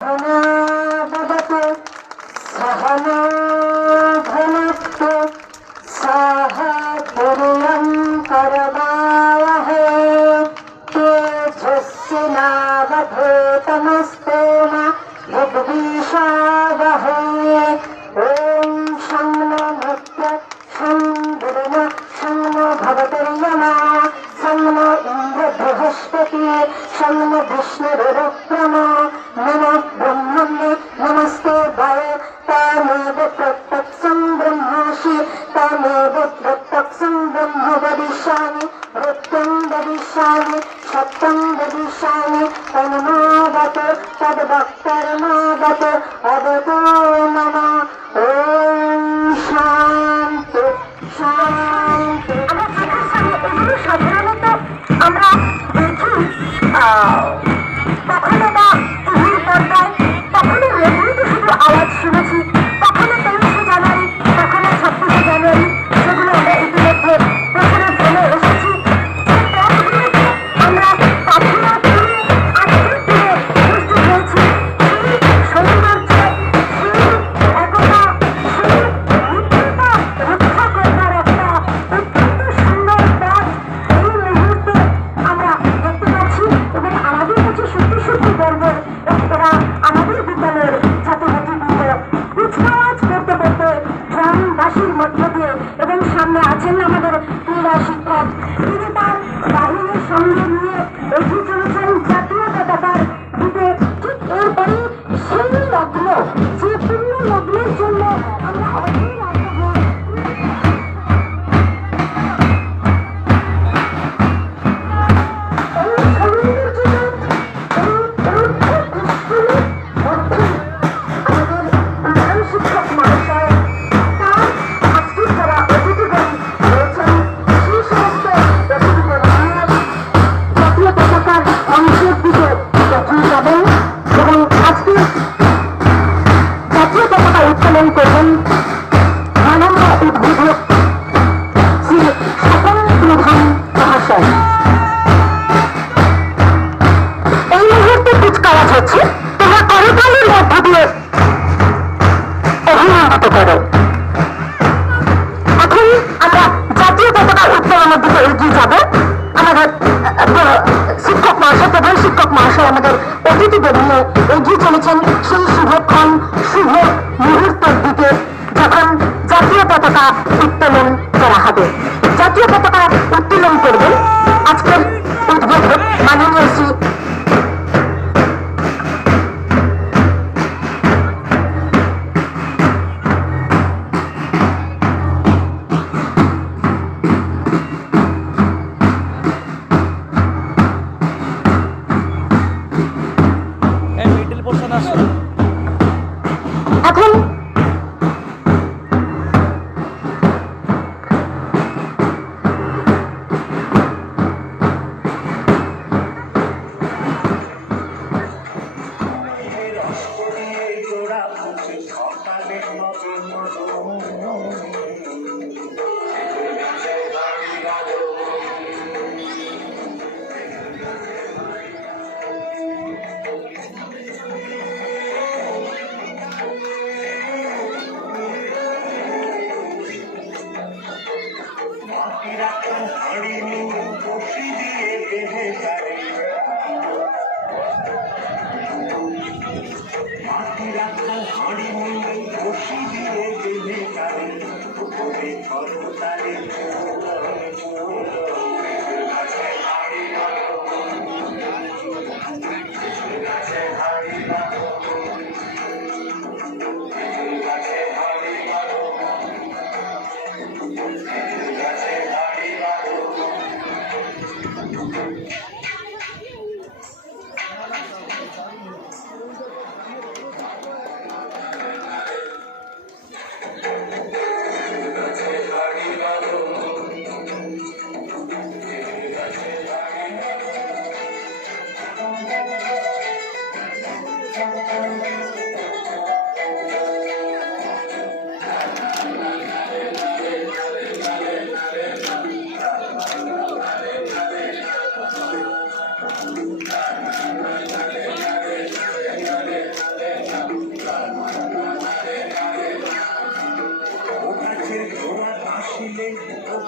भवतु सहनो भुनक्तु सह वीर्यं करवावहै तेजस्विनावधूतमस्तु मा विद्विषावहै। ॐ शं नो भक्त्या शं गुरुना शं नो भवतर्यमा शं नो इन्द्र बृहस्पतिः शं नो विष्णुरुक्रमो नमो ब्रह्मणे नमस्ते वाय तमेव प्रत्यक्षं ब्रह्मासि तमेव प्रत्यक्षं ब्रह्म वदिष्यामि मृत्युं वदिष्यामि सत्यं वदिष्यामि तन्मावतु तद्भक्तर्मावतु अवतु नमः। ॐ शान्ति शान्ति। সাধারণত আমরা দেখি কখনো বা টিভির পর্দায়, কখনো রেডিওতে শুধু আওয়াজ শুনেছি, কখনো 23শে জানুয়ারি, কখনো 26শে জানুয়ারি, সেগুলো আমরা ইতিমধ্যে প্রচারে ফেলে এসেছি। আমরা কখনো আজকের দিনে বুঝতে পেরেছি সেই সৌন্দর্য, সেই একতা, সেই মিত্রতা রক্ষা করবার একটা অত্যন্ত সুন্দর পথ এই মুহূর্তে আমরা দেখতে পাচ্ছি। এবং আমাদের কাছে সত্যি সত্যি গর্বের এরা আমাদের বিদ্যালয়ের ছাত্রছাত্রীবৃন্দ কুচকাওয়াজ করতে করতে গ্রামবাসীর মধ্য দিয়ে, এবং সামনে আছেন আমাদের ক্রীড়া শিক্ষক, তিনি তার বাহিনীর সঙ্গে নিয়ে এগিয়ে চলেছেন জাতীয় পতাকার দিকে। ঠিক এরপরে সেই লগ্ন, যে পূর্ণ লগ্নের জন্য আমরা অধীর আগ্রহ এগিয়ে চলেছেন সেই শুভক্ষণ, শুভ মুহূর্তের দিকে, যখন জাতীয় পতাকা উত্তোলন করা হবে। জাতীয় পতাকা উত্তোলন করবেন আজকের উদ্বোধক মাননীয় শ্রী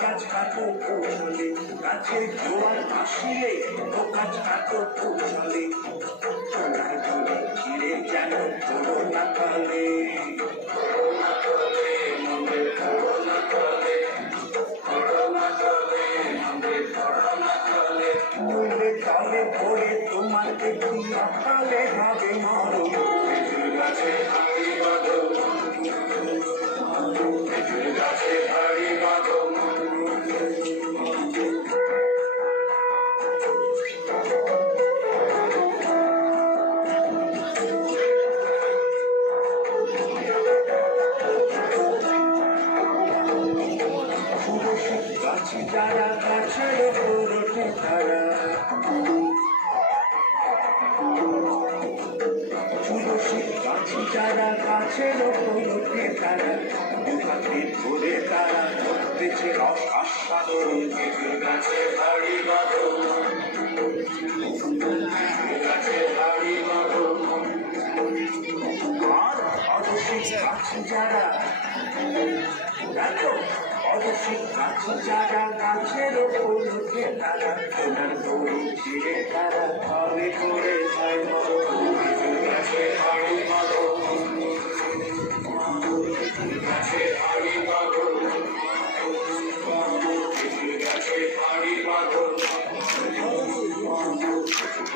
গাছ কাটো পৌঁছলে গাছের জোয়ার আসিলে গাছ কাটো পৌঁছলে সোনার ঝুড়ি ছিঁড়ে যেন করোনা কালে নইলে কালে পড়ে তোমার দেখি সকালে হবে মরণ গাছে হাড়ি বাঁধো গাছে হাড়ি বাঁধো গাছ যারা গাছের উপর ওঠে তারা তুলসী গাছ যারা গাছের ওপর ওঠে তারা দুপাখি ধরে তারা ধরতেছে রস আস্বাদন খেজুর গাছে হাড়ি বাঁধো গাছে হাড়ি বাঁধো আর অদসী গাছ যারা দেখো অদসী গাছ যারা গাছের ওপর ওঠে তারা সোনার দড়ি ছিঁড়ে তারা ঘরে করে যায় গাছে হাড়ি বাঁধো গাছে হাড়ি বাঁধো গাছে হাড়ি বাঁধো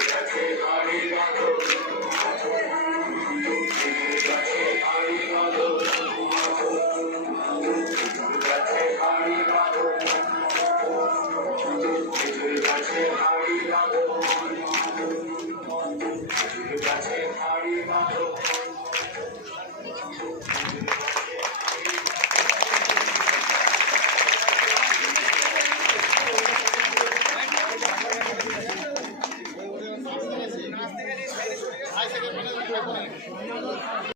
গাছে হাড়ি বাঁধো গাছে হাড়ি বাঁধো গাছে হাড়ি বাঁধো গাছে হাড়ি বাঁধো গাছে হাড়ি বাঁধো